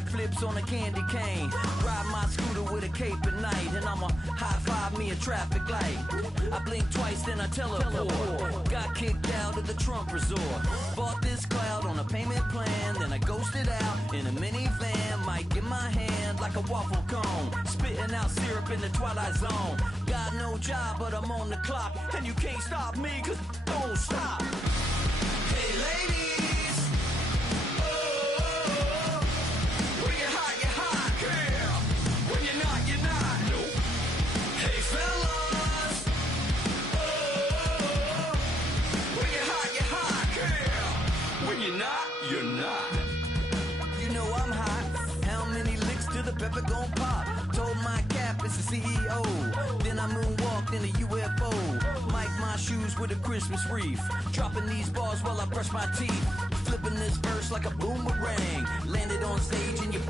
backflips on a candy cane. Ride my scooter with a cape at night, and I'ma high-five me a traffic light. I blink twice, then I teleport. Got kicked out of the Trump resort. Bought this cloud on a payment plan, then I ghosted out in a minivan. Mic in my hand like a waffle cone, spitting out syrup in the twilight zone. Got no job, but I'm on the clock, and you can't stop me, cause don't stop. Hey ladies, oh, when you're hot, girl. When you're not, you're not. Nope. Hey fellas, oh, when you're hot, girl. When you're not, you're not. You know I'm hot. How many licks till the pepper gon' pop? Told my cap it's the CEO. Then I moonwalked in a UFO. Mic my shoes with a Christmas wreath. Dropping these bars while I brush my teeth. Flipping this verse like a boomerang. Landed on stage in your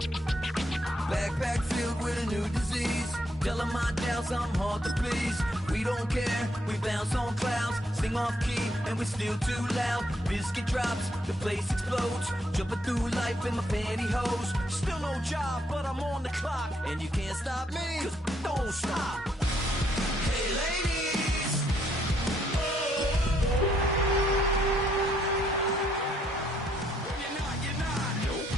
backpack filled with a new disease. Telling my doubts I'm hard to please. We don't care, we bounce on clouds. Sing off key and we're still too loud. Biscuit drops, the place explodes. Jumping through life in my pantyhose. Still no job, but I'm on the clock. And you can't stop me, cause don't stop. Hey ladies, oh. When you're not, you're not. Nope.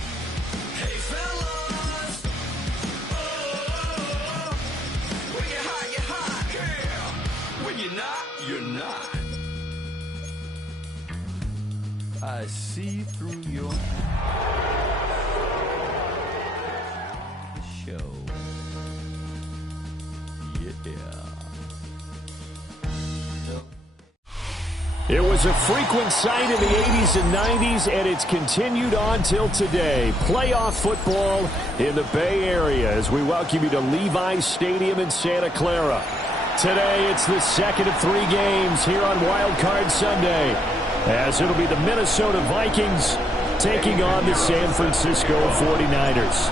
Hey fellas, oh. When you're hot, girl. When you're not, you're not. I see through your show. It was a frequent sight in the 80s and 90s, and it's continued on till today. Playoff football in the Bay Area as we welcome you to Levi's Stadium in Santa Clara. Today, it's the second of 3 games here on Wild Card Sunday, as it'll be the Minnesota Vikings taking on the San Francisco 49ers.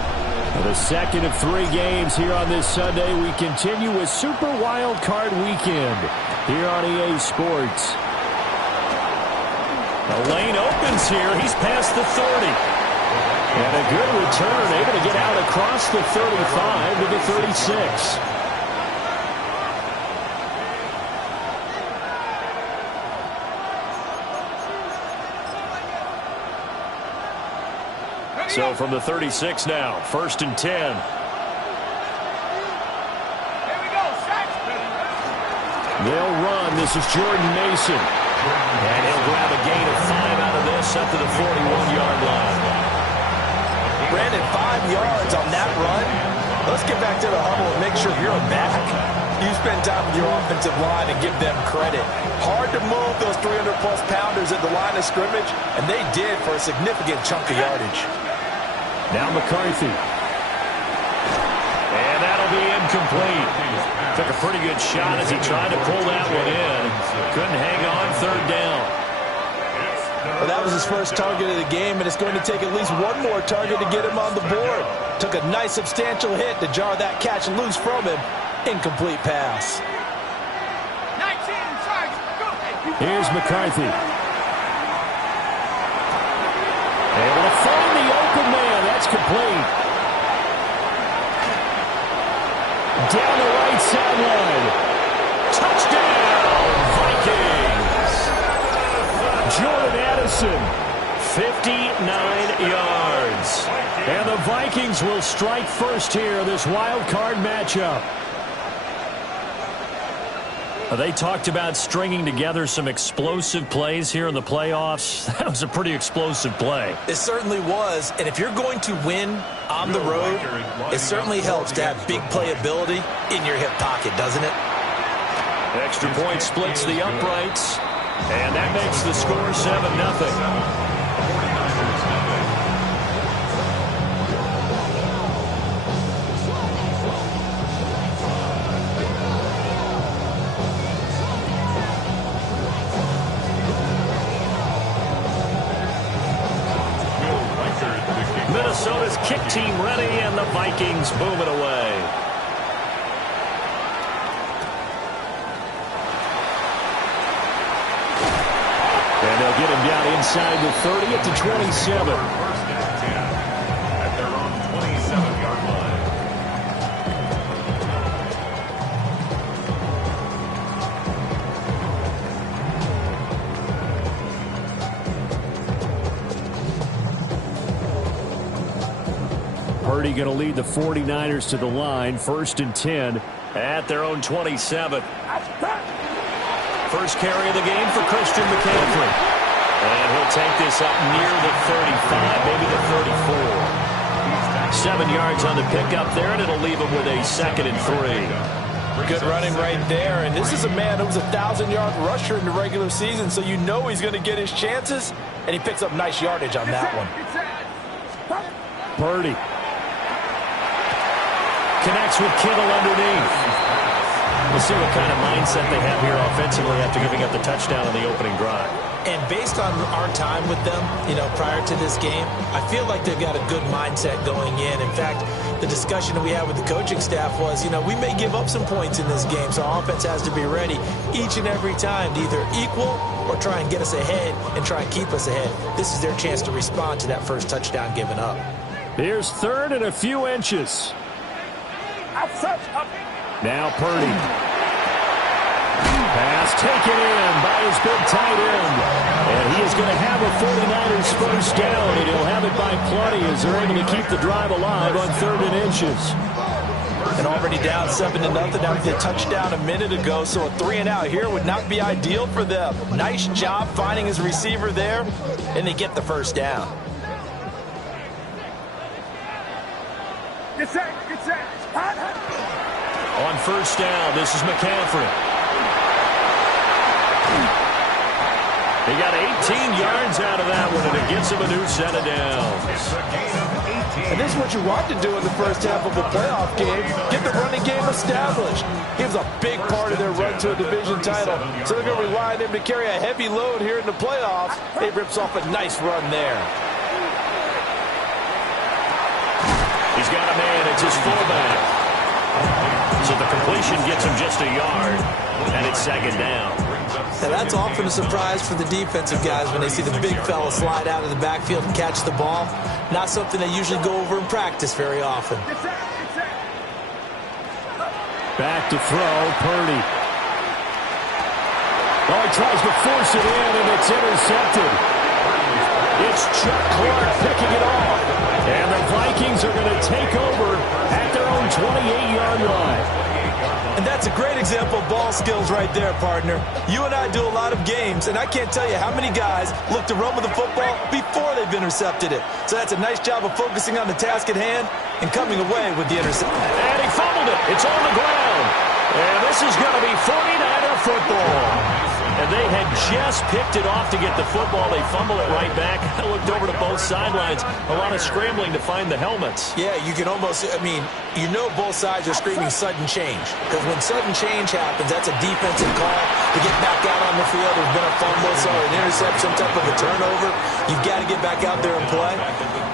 The second of 3 games here on this Sunday. We continue with Super Wild Card Weekend here on EA Sports. The lane opens here. He's past the 30. And a good return, able to get out across the 35 to the 36. So from the 36 now, 1st and 10. Here we go, Sax. They'll run. This is Jordan Mason. And he'll grab a gain of 5 out of this up to the 41-yard line. Brandon, 5 yards on that run. Let's get back to the huddle and make sure you're back. You spend time with your offensive line and give them credit. Hard to move those 300-plus pounders at the line of scrimmage, and they did for a significant chunk of yardage. Now McCarthy. And that'll be incomplete. Took a pretty good shot as he tried to pull that one in. Couldn't hang on 3rd down. Well, that was his first target of the game, and it's going to take at least one more target to get him on the board. Took a nice substantial hit to jar that catch loose from him. Incomplete pass. 19, charge, go. Here's McCarthy. Able to find the open man. That's complete. Down the right sideline. Touchdown, Vikings. Jordan Addison, 59 yards. And the Vikings will strike first here, this wild card matchup. They talked about stringing together some explosive plays here in the playoffs. That was a pretty explosive play. It certainly was, and if you're going to win on the road, it certainly helps to have big playability in your hip pocket, doesn't it? Extra point splits the uprights, and that makes the score 7-0. Minnesota's kick team ready, and the Vikings boom it away. And they'll get him down inside the 30 at the 27. First and 10 at their own Purdy going to lead the 49ers to the line. 1st and 10 at their own 27. First carry of the game for Christian McCaffrey. And he'll take this up near the 35, maybe the 34. 7 yards on the pickup there, and it'll leave him with a 2nd and 3. Good running right there. And this is a man who was a 1,000-yard rusher in the regular season, so you know he's going to get his chances, and he picks up nice yardage on that one. Purdy connects with Kittle underneath. We'll see what kind of mindset they have here offensively after giving up the touchdown on the opening drive. And based on our time with them, prior to this game, I feel like they've got a good mindset going in. In fact, the discussion that we had with the coaching staff was, we may give up some points in this game, so our offense has to be ready each and every time to either equal or try and get us ahead and try and keep us ahead. This is their chance to respond to that first touchdown given up. Here's 3rd and a few inches. Now Purdy. Pass taken in by his big tight end. And he is going to have a 49ers first down, and he'll have it by plenty as they're able to keep the drive alive on 3rd and inches. And already down 7-0 after the touchdown a minute ago, so a 3-and-out here would not be ideal for them. Nice job finding his receiver there, and they get the first down. Get set, get set. On first down, this is McCaffrey. He got 18 yards out of that one, and it gets him a new set of downs. And this is what you want to do in the first half of a playoff game. Get the running game established. He was a big part of their run to a division title. So they're going to rely on him to carry a heavy load here in the playoffs. He rips off a nice run there. He's got a man. It's his fullback. So the completion gets him just a yard, and it's 2nd down. Now that's often a surprise for the defensive guys when they see the big fella slide out of the backfield and catch the ball. Not something they usually go over in practice very often. Back to throw, Purdy. Oh, he tries to force it in, and it's intercepted. It's Chuck Clark picking it off. And the Vikings are going to take over at their own 28-yard line. And that's a great example of ball skills right there, partner. You and I do a lot of games, and I can't tell you how many guys look to run with the football before they've intercepted it. So that's a nice job of focusing on the task at hand and coming away with the interception. And he fumbled it. It's on the ground. And this is going to be 49er football. And they had just picked it off to get the football. They fumble it right back. I looked over to both sidelines. A lot of scrambling to find the helmets. Yeah, you can almost, both sides are screaming sudden change. Because when sudden change happens, that's a defensive call to get back out on the field. There's been a fumble, so an interception, some type of a turnover. You've got to get back out there and play.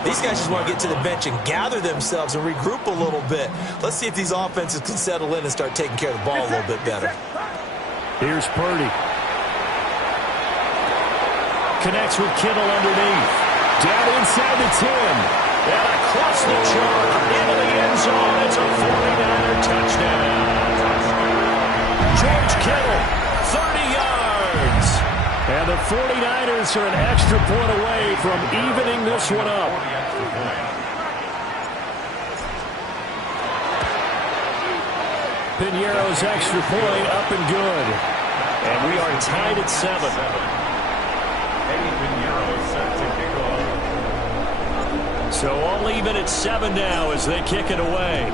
These guys just want to get to the bench and gather themselves and regroup a little bit. Let's see if these offenses can settle in and start taking care of the ball a little bit better. Here's Purdy. Connects with Kittle underneath. Down inside the 10. And across the chalk into the end zone. It's a 49er touchdown. George Kittle, 30 yards. And the 49ers are an extra point away from evening this one up. Piñeiro's extra point up and good. And we are tied at 7. So all even at 7 now as they kick it away.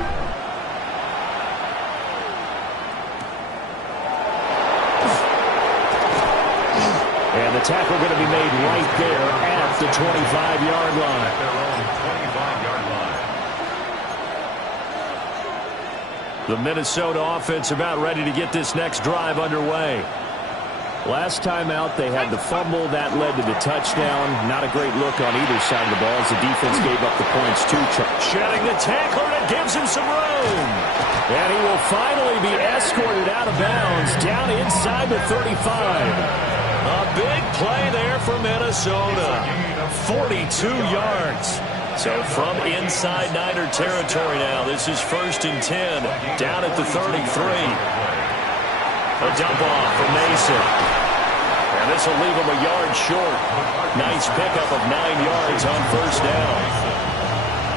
And the tackle going to be made right there at the 25-yard line. The Minnesota offense about ready to get this next drive underway. Last time out, they had the fumble. That led to the touchdown. Not a great look on either side of the ball as the defense gave up the points too. Shedding the tackler, and it gives him some room. And he will finally be escorted out of bounds down inside the 35. A big play there for Minnesota. 42 yards. So from inside Niner territory now, this is 1st and 10 down at the 33. A dump off for Mason. And this will leave him a yard short. Nice pickup of 9 yards on first down.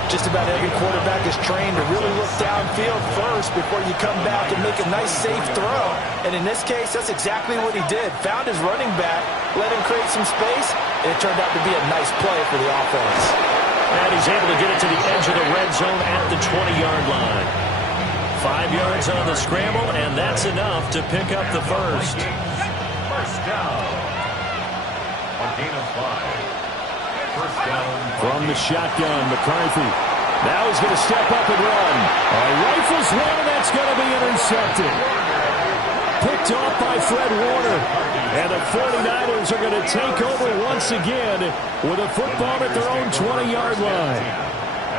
Just about every quarterback is trained to really look downfield first before you come back and make a nice, safe throw. And in this case, that's exactly what he did. Found his running back, let him create some space, and it turned out to be a nice play for the offense. And he's able to get it to the edge of the red zone at the 20-yard line. 5 yards on the scramble, and that's enough to pick up the first. First down. A gain of 5. First down. From the shotgun, McCarthy. Now he's going to step up and run. Rifles one, and that's going to be intercepted. Picked off by Fred Warner. And the 49ers are going to take over once again with a football at their own 20-yard line.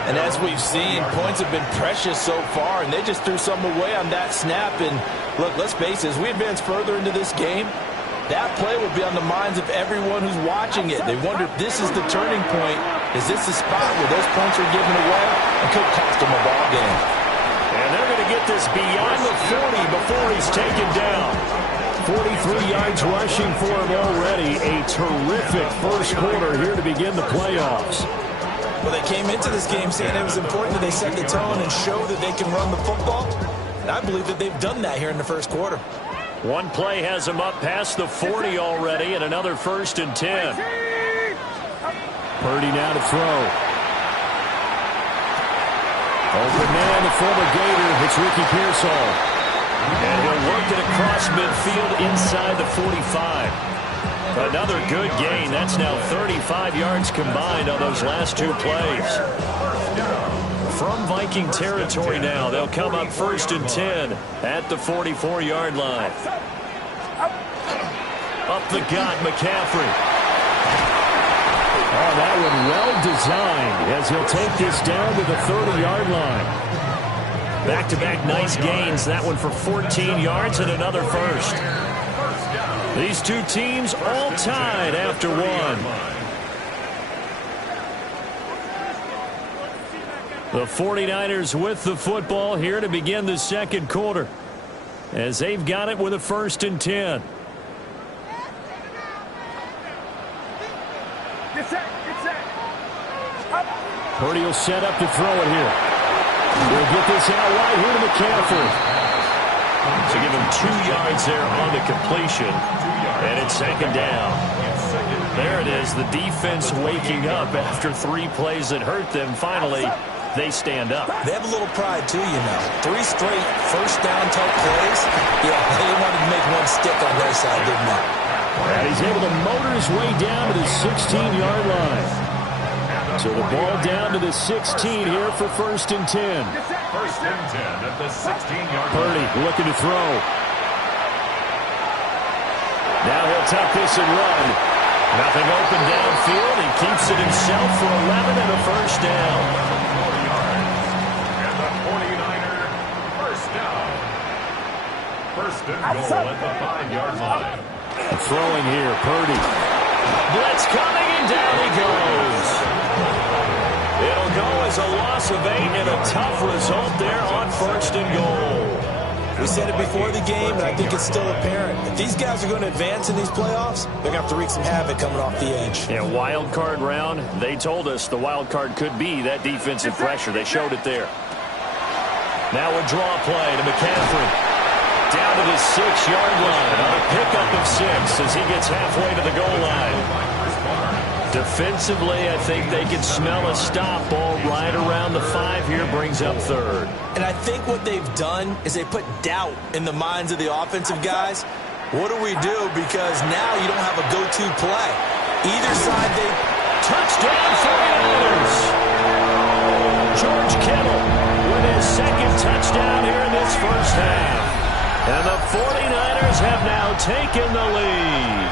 And as we've seen, points have been precious so far, and they just threw some away on that snap. And look, let's face it, as we advance further into this game, that play will be on the minds of everyone who's watching it. They wonder if this is the turning point. Is this the spot where those points are given away and could cost them a ball game? And they're going to get this beyond the 40 before he's taken down. 43 yards rushing for him already. A terrific first quarter here to begin the playoffs. Well, they came into this game saying it was important that they set the tone and show that they can run the football. And I believe that they've done that here in the first quarter. One play has him up past the 40 already, and another 1st and 10. Purdy now to throw. Open man, the former Gator. It's Ricky Pearsall. And he'll work it across midfield inside the 45. Another good gain. That's now 35 yards combined on those last 2 plays. From Viking territory now, they'll come up 1st and 10 at the 44-yard line. Up the gut, McCaffrey. Oh, that one well designed as he'll take this down to the 30-yard line. Back-to-back nice gains. That one for 14 yards and another first. These two teams all tied after one. The 49ers with the football here to begin the second quarter as they've got it with a 1st and 10. Purdy will set up to throw it here. He'll get this out wide here to McCaffrey. So give him 2 yards there on the completion. And it's 2nd down. There it is, the defense waking up after 3 plays that hurt them. Finally, they stand up. They have a little pride, too, you know. 3 straight first down type plays. Yeah, they wanted to make one stick on their side, didn't they? And he's able to motor his way down to the 16-yard line. So the ball down to the 16 here for 1st and 10. 1st and 10 at the 16-yard line. Purdy looking to throw. Now he'll tuck this and run. Nothing open downfield. He keeps it himself for 11 and a 1st down. And the 49er first down. 1st and goal at the 5-yard line. Throwing here, Purdy. Blitz coming, and down he goes. It'll go as a loss of 8 and a tough result there on 1st and goal. We said it before the game, and I think it's still apparent. If these guys are going to advance in these playoffs, they're going to have to wreak some havoc coming off the edge. Yeah, wild card round. They told us the wild card could be that defensive pressure. They showed it there. Now a draw play to McCaffrey. Down to the 6-yard line on a pickup of 6 as he gets halfway to the goal line. Defensively, I think they can smell a stop ball right around the 5 here, brings up 3rd. And I think what they've done is they put doubt in the minds of the offensive guys. What do we do? Because now you don't have a go-to play. Either side, they touchdown 49ers. George Kittle with his 2nd touchdown here in this first half. And the 49ers have now taken the lead.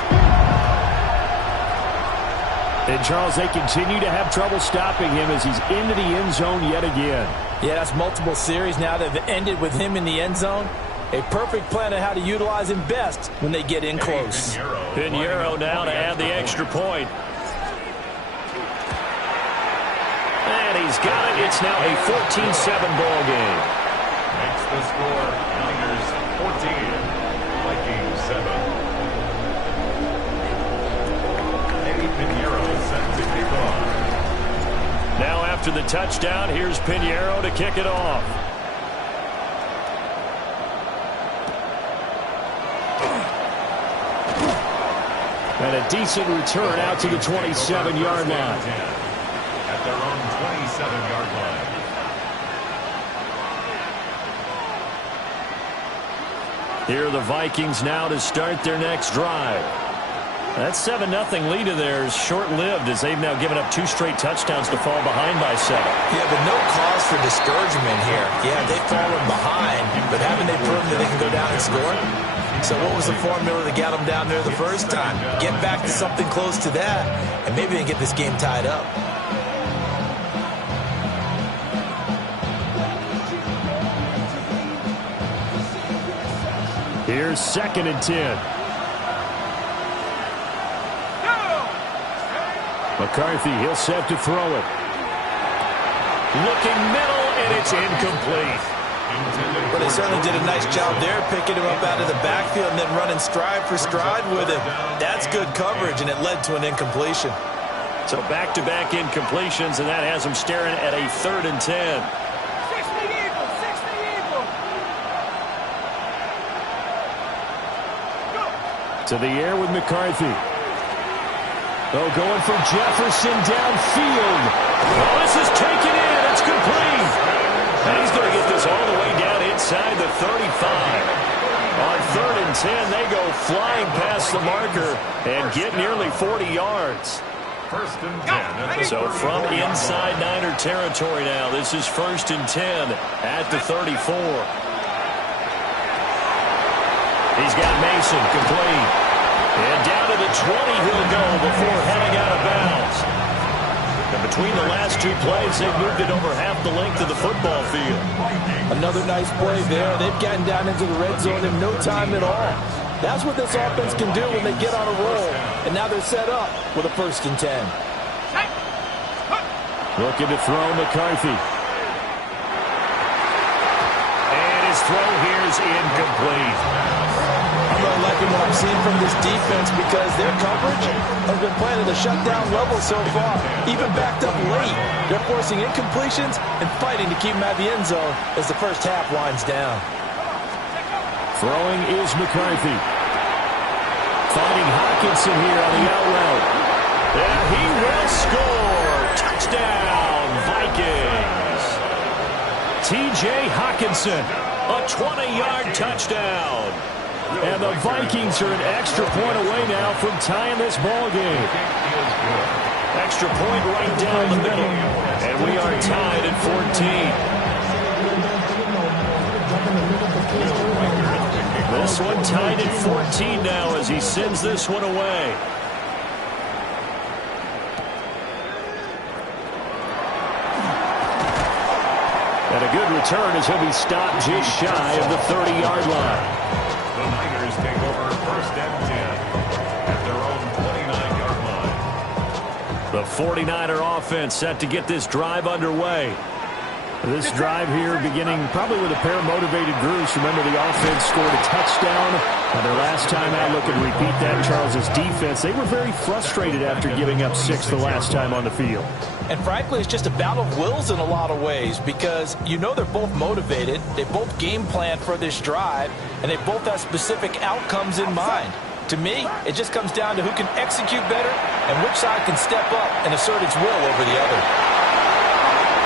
And, Charles, they continue to have trouble stopping him as he's into the end zone yet again. Yeah, that's multiple series now that have ended with him in the end zone. A perfect plan on how to utilize him best when they get in close. Pinheiro now to add the extra point. And he's got it. It's now a 14-7 ball game. Makes the score Niners 14, Vikings 7. Eddie Pinheiro set to kick off. Now after after the touchdown. Here's Pinheiro to kick it off. And a decent return out to the 27-yard line. At their own 27-yard line. Here are the Vikings now to start their next drive. That 7-0 lead of theirs short-lived as they've now given up 2 straight touchdowns to fall behind by 7. Yeah, but no cause for discouragement here. Yeah, they've fallen behind, but haven't they proven that they can go down and score? So what was the formula that got them down there the first time? Get back to something close to that, and maybe they get this game tied up. Here's 2nd and 10. McCarthy, he'll set to throw it. Looking middle, and it's incomplete. But they certainly did a nice job there, picking him up out of the backfield and then running stride for stride with him. That's good coverage, and it led to an incompletion. So back-to-back incompletions, and that has him staring at a 3rd and 10. To the air with McCarthy. Oh, going for Jefferson downfield. Oh, this is taken in. It's complete. And he's going to get this all the way down inside the 35. On 3rd and 10, they go flying past the marker and get nearly 40 yards. 1st and 10. So from inside Niner territory now, this is 1st and 10 at the 34. He's got Mason complete. And down to the 20 he'll go before heading out of bounds. And between the last 2 plays, they've moved it over half the length of the football field. Another nice play there. They've gotten down into the red zone in no time at all. That's what this offense can do when they get on a roll. And now they're set up with a 1st and 10. Looking to throw McCarthy. And his throw here is incomplete. I'm really liking what I'm seeing from this defense because their coverage has been playing at a shutdown level so far. Even backed up late, they're forcing incompletions and fighting to keep them out of the end zone as the first half winds down. Throwing is McCarthy. Finding Hockenson here on the out route. And he will score. Touchdown, Vikings. T.J. Hockenson, a 20-yard touchdown. And the Vikings are an extra point away now from tying this ball game. Extra point right down the middle. And we are tied at 14. This one tied at 14 now as he sends this one away. And a good return as he'll be stopped just shy of the 30-yard line. The Niners take over 1st and 10 at their own 29-yard line. The 49er offense set to get this drive underway. This drive here beginning probably with a pair of motivated groups. Remember, the offense scored a touchdown. And their last time out, looking to repeat that, Charles's defense, they were very frustrated after giving up 6 the last time on the field. And frankly, it's just a battle of wills in a lot of ways because you know they're both motivated. They both game plan for this drive, and they both have specific outcomes in mind. To me, it just comes down to who can execute better and which side can step up and assert its will over the other.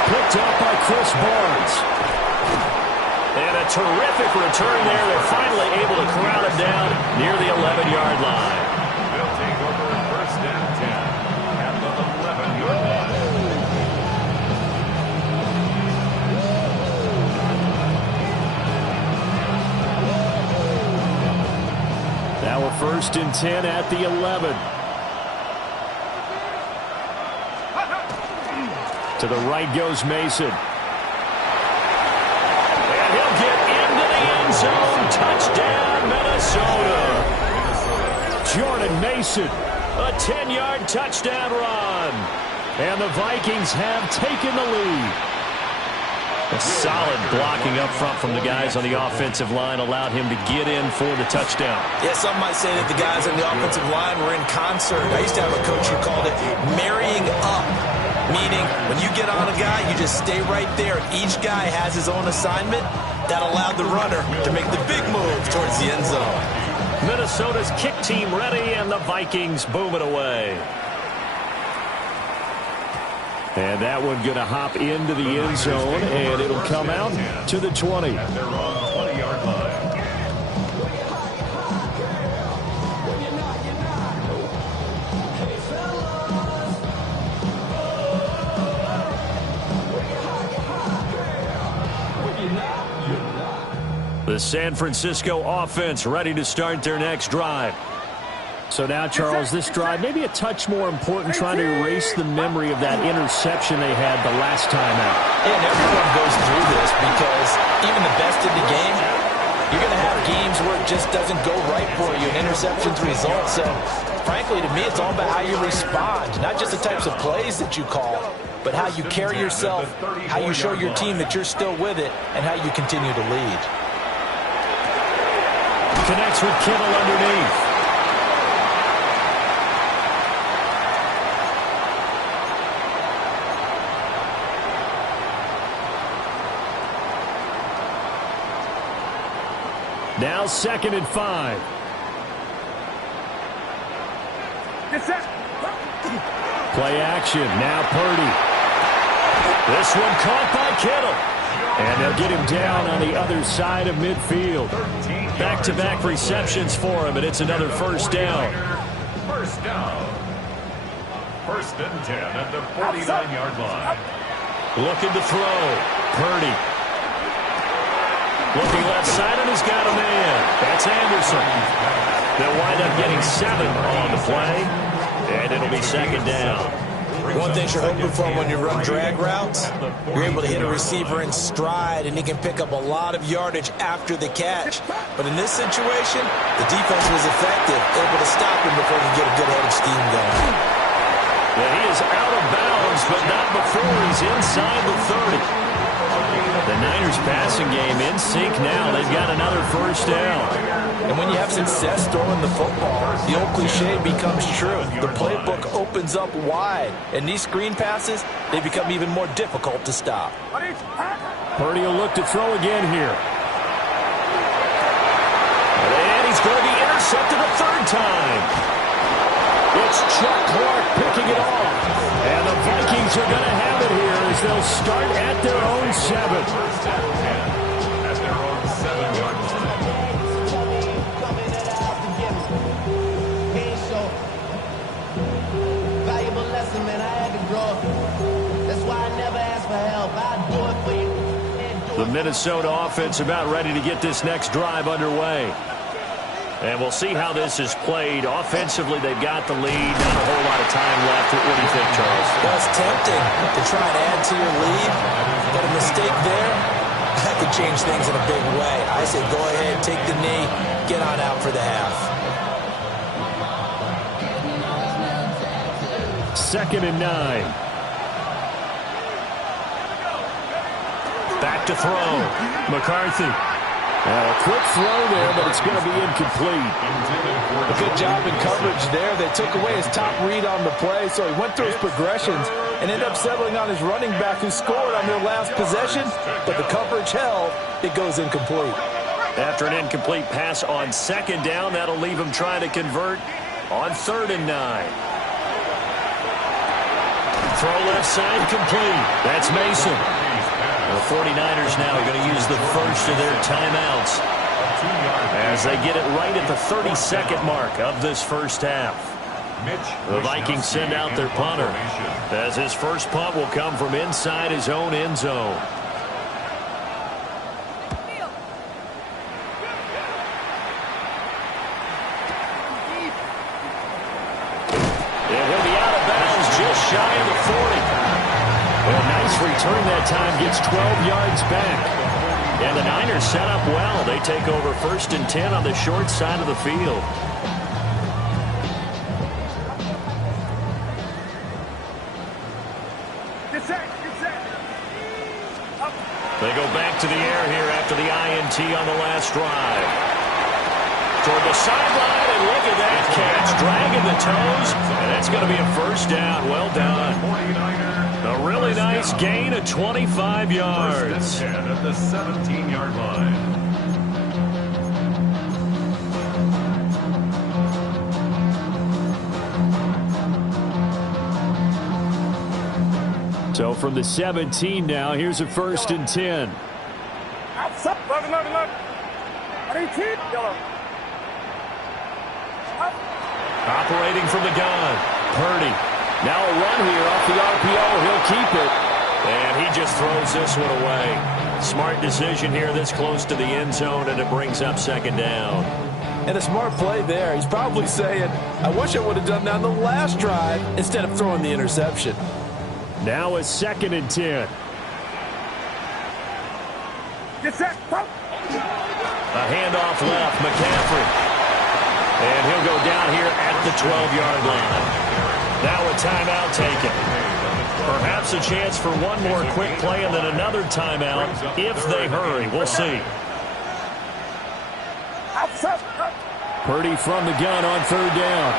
Picked up by Chris Barnes. And a terrific return there. They're finally able to corral it down near the 11-yard line. They'll take over 1st and 10 at the 11-yard line. Now we're 1st and 10 at the 11. To the right goes Mason. And he'll get into the end zone. Touchdown, Minnesota. Jordan Mason, a 10-yard touchdown run. And the Vikings have taken the lead. A solid blocking up front from the guys on the offensive line allowed him to get in for the touchdown. Yeah, some might say that the guys on the offensive line were in concert. I used to have a coach who called it marrying up. Meaning, when you get on a guy, you just stay right there. Each guy has his own assignment. That allowed the runner to make the big move towards the end zone. Minnesota's kick team ready, and the Vikings boom it away. And that one going to hop into the end zone, and it'll come out to the 20. At their own 20-yard line. The San Francisco offense ready to start their next drive. So now, Charles, this drive maybe a touch more important, trying to erase the memory of that interception they had the last time out. And everyone goes through this because even the best in the game, you're going to have games where it just doesn't go right for you. An interception's result. So, frankly, to me, it's all about how you respond, not just the types of plays that you call, but how you carry yourself, how you show your team that you're still with it, and how you continue to lead. Connects with Kittle underneath. Now 2nd and 5. Play action. Now Purdy. This one caught by Kittle. And they'll get him down on the other side of midfield. Back-to-back receptions for him, and it's another first down. First down. 1st and 10 at the 49-yard line. Looking to throw. Purdy. Looking left side, and he's got a man. That's Anderson. They'll wind up getting 7 on the play, and it'll be 2nd down. One thing you're hoping for when you run drag routes, you're able to hit a receiver in stride, and he can pick up a lot of yardage after the catch. But in this situation, the defense was effective, able to stop him before he can get a good-headed steam going. Yeah, he is out of bounds, but not before he's inside the 30. The Niners passing game in sync now. They've got another first down. And when you have success throwing the football, the old cliche becomes true. The playbook opens up wide. And these screen passes, they become even more difficult to stop. Purdy will look to throw again here. And he's going to be intercepted a 3rd time. It's Chuck Clark picking it off. And the Vikings are going to have it here as they'll start at their own 7. 1st and 10 at their own 7-yard line. Valuable lesson, man. I had to grow. That's why I never ask for help. I do it for you. The Minnesota offense about ready to get this next drive underway. And we'll see how this is played. Offensively, they've got the lead. Not a whole lot of time left. What do you think, Charles? Well, it's tempting to try and add to your lead, but a mistake there, that could change things in a big way. I say go ahead, take the knee, get on out for the half. 2nd and 9. Back to throw. McCarthy. A quick throw there, but it's going to be incomplete. A good job in coverage there. They took away his top read on the play, so he went through his progressions and ended up settling on his running back who scored on their last possession, but the coverage held. It goes incomplete. After an incomplete pass on 2nd down, that'll leave him trying to convert on 3rd and 9. Throw left side complete. That's Mason. The 49ers now are going to use the first of their timeouts as they get it right at the 32nd mark of this first half. The Vikings send out their punter as his first punt will come from inside his own end zone. And he'll be out of bounds just shy of the 40. Well, nice return that time, gets 12 yards back. And the Niners set up well. They take over 1st and 10 on the short side of the field. They go back to the air here after the INT on the last drive. Toward the sideline, and look at that catch. Dragging the toes, and that's going to be a first down. Well done. A really nice gain of 25 yards. First and 10 at the 17-yard line. So from the 17 now, here's a 1st and 10. Operating from the gun, Purdy. Now a run here off the RPO. He'll keep it. And he just throws this one away. Smart decision here this close to the end zone, and it brings up 2nd down. And a smart play there. He's probably saying, I wish I would have done that on the last drive instead of throwing the interception. Now a 2nd and 10. Get set. A handoff left, McCaffrey. And he'll go down here at the 12-yard line. Now a timeout taken. Perhaps a chance for one more quick play and then another timeout if they hurry. We'll see. Purdy from the gun on 3rd down.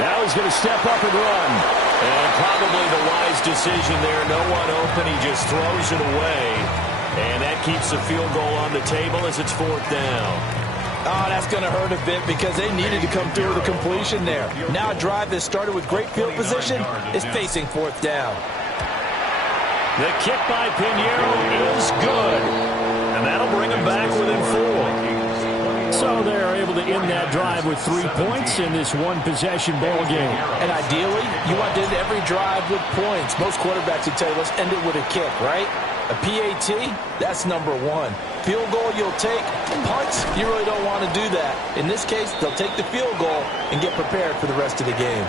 Now he's going to step up and run. And probably the wise decision there. No one open. He just throws it away. And that keeps the field goal on the table as it's 4th down. Oh, that's going to hurt a bit because they needed to come through with a completion there. Now a drive that started with great field position is facing 4th down. The kick by Pinheiro is good. And that'll bring them back within 4. So they're able to end that drive with 3 points in this one-possession ball game. And ideally, you want to end every drive with points. Most quarterbacks would tell you, let's end it with a kick, right? A PAT, that's number 1. Field goal you'll take. Punts, you really don't want to do that. In this case, they'll take the field goal and get prepared for the rest of the game.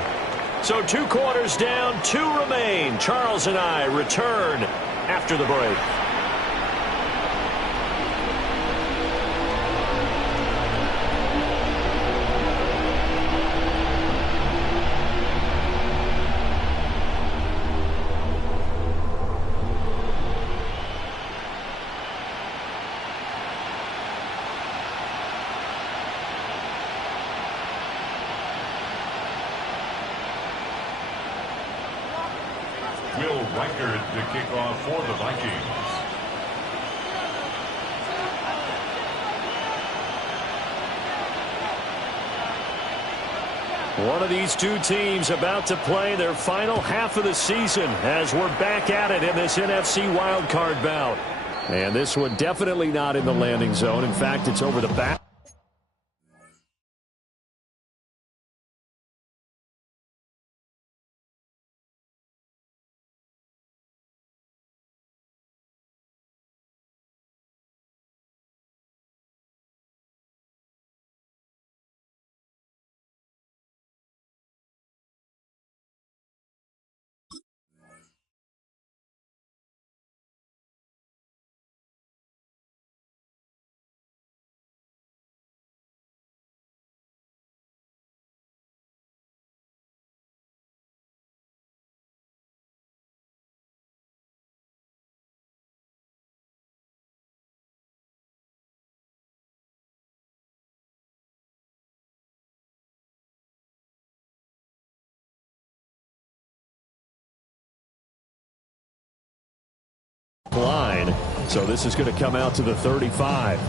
So 2 quarters down, 2 remain. Charles and I return after the break. Will Reichard to kick off for the Vikings. One of these 2 teams about to play their final half of the season as we're back at it in this NFC wildcard bout. And this one definitely not in the landing zone. In fact, it's over the back. Line. So this is going to come out to the 35.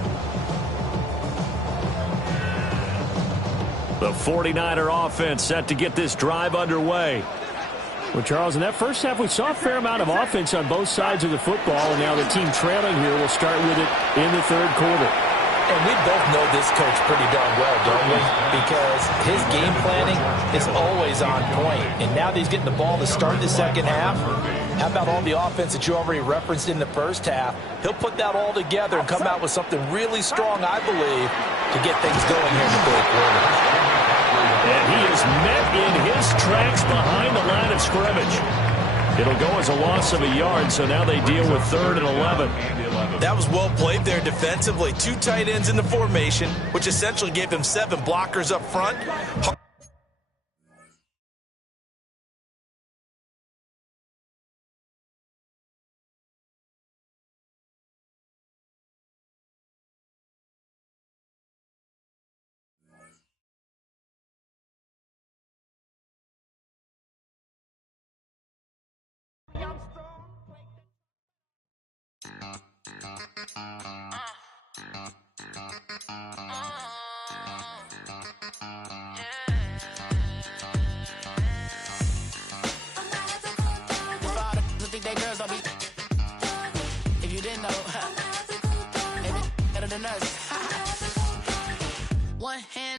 The 49er offense set to get this drive underway. Well, Charles, in that first half, we saw a fair amount of offense on both sides of the football, and now the team trailing here will start with it in the 3rd quarter. And we both know this coach pretty darn well, don't we? Because his game planning is always on point. And now that he's getting the ball to start the second half, how about all the offense that you already referenced in the first half? He'll put that all together and come out with something really strong, I believe, to get things going here in the 4th quarter. And he is met in his tracks behind the line of scrimmage. It'll go as a loss of a yard, so now they deal with 3rd and 11. That was well played there defensively. 2 tight ends in the formation, which essentially gave them 7 blockers up front. They girls don't be. If you didn't know, they be better than us.